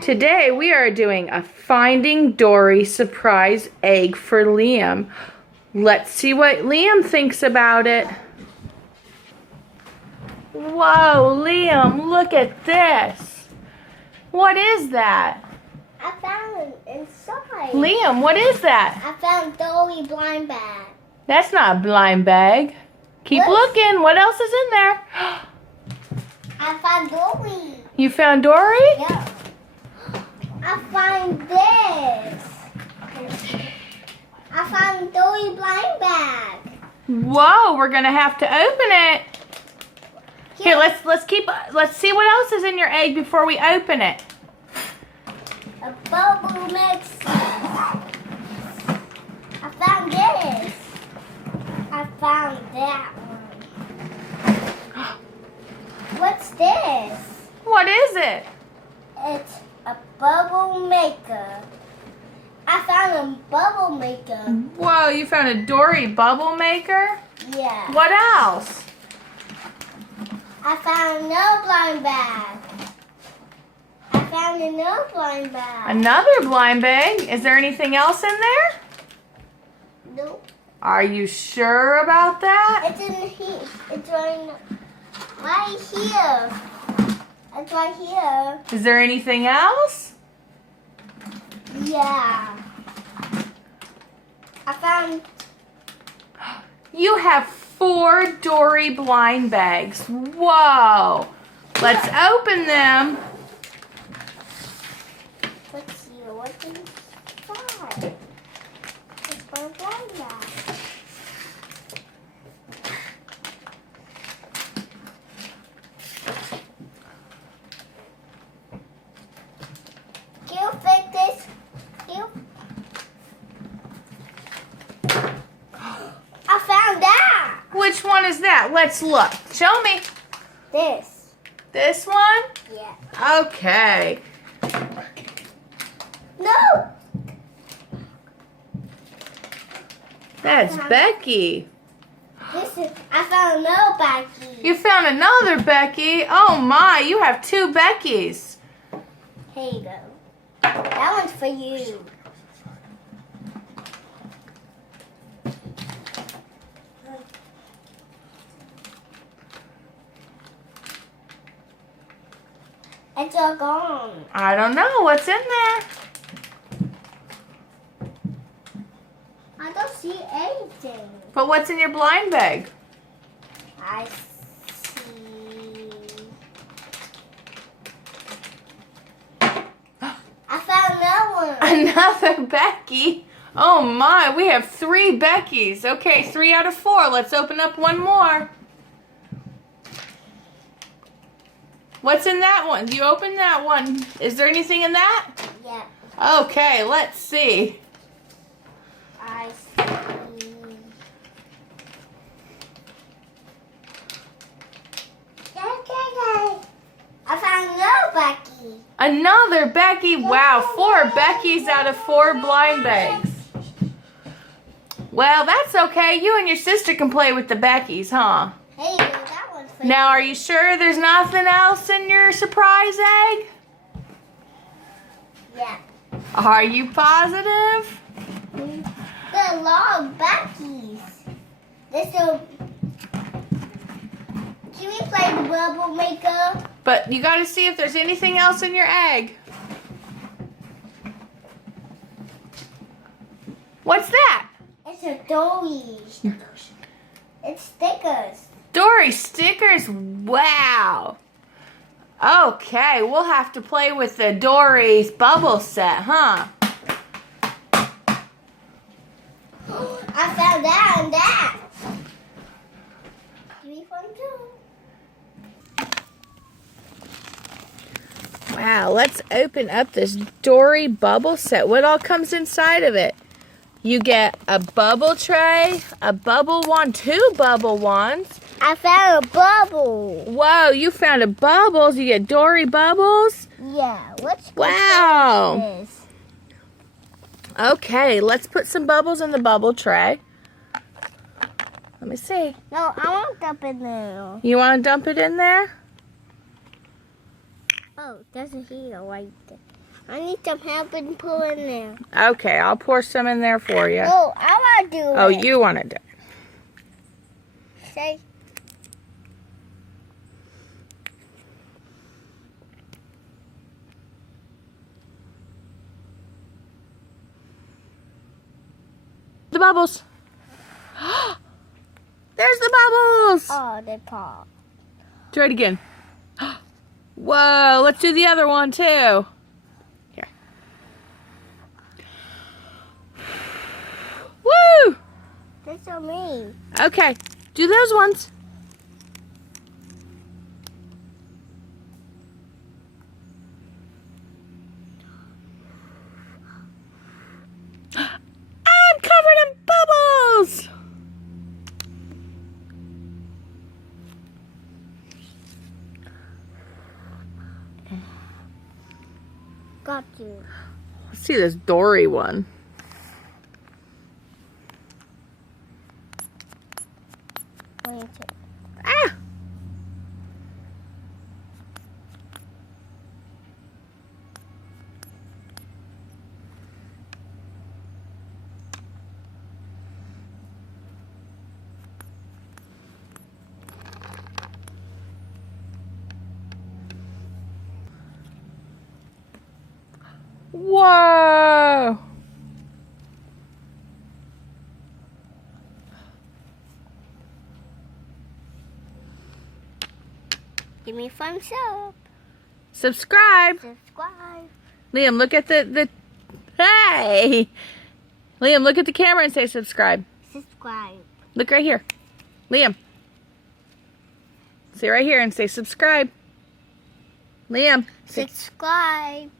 Today we are doing a Finding Dory Surprise Egg for Liam. Let's see what Liam thinks about it. Whoa, Liam, look at this. What is that? I found it inside. Liam, what is that? I found Dory Blind Bag. That's not a blind bag. Keep looking. What else is in there? I found Dory. You found Dory? Yeah. I found this. I found Dory Blind Bag. Whoa, we're gonna have to open it. Here, let's see what else is in your egg before we open it. A bubble mix. I found this. I found that one. What's this? What is it? It's a bubble maker. I found a bubble maker. Whoa, you found a Dory bubble maker? Yeah. What else? I found another blind bag. I found another blind bag. Another blind bag? Is there anything else in there? Nope. Are you sure about that? It's in here. It's right here. It's right here. Is there anything else? Yeah. I found. You have 4 Dory blind bags. Whoa. Let's open them. Let's see what's inside. It's for a blind bag. Can you fix this? I found that. Which one is that? Let's look. Show me. This. This one? Yeah. Okay. No. That's Becky. This is. I found another Becky. You found another Becky. Oh my, you have 2 Beckys. Here you go. That one's for you. It's all gone. I don't know what's in there. I don't see anything. But what's in your blind bag? I see. I found another one. Another Becky. Oh my, we have 3 Beckys. Okay, 3 out of 4. Let's open up one more. What's in that one? You open that one. Is there anything in that? Yeah. Okay, let's see. I see. I found another Becky. Another Becky. Wow, 4 Beckys out of 4 blind bags. Well, that's okay. You and your sister can play with the Beckys, huh? Hey, that one's for Now, you. are you sure there's nothing else in your surprise egg? Yeah. Are you positive? There are a lot of Becky's. This will. Can we play the bubble maker? But you got to see if there's anything else in your egg. What's that? It's a Dory. It's stickers. Dory stickers. Wow. Okay, we'll have to play with the Dory's bubble set, huh? I found that and that. Give me one too. Wow, let's open up this Dory bubble set. What all comes inside of it? You get a bubble tray, a bubble wand, 2 bubble wands. I found a bubble. Whoa, you found a bubbles. You get Dory bubbles? Yeah. Wow. This? Okay, let's put some bubbles in the bubble tray. Let me see. No, I want to dump it now. You want to dump it in there? Oh, there's a heater right there. I need some help in pulling there. Okay, I'll pour some in there for you. Oh, I want to do it. Oh, you want to do it. Say. The bubbles. There's the bubbles. Oh, they pop. Try it again. Whoa, let's do the other one too. Here. Woo! That's so mean. Okay, do those ones. I'm covered in bubbles. Got you. Let's see this Dory one. Ah! Whoa! Give me thumbs up. Subscribe. Subscribe. Liam, look at the Hey! Liam, look at the camera and say subscribe. Subscribe. Look right here. Liam. Say right here and say subscribe. Liam. Subscribe.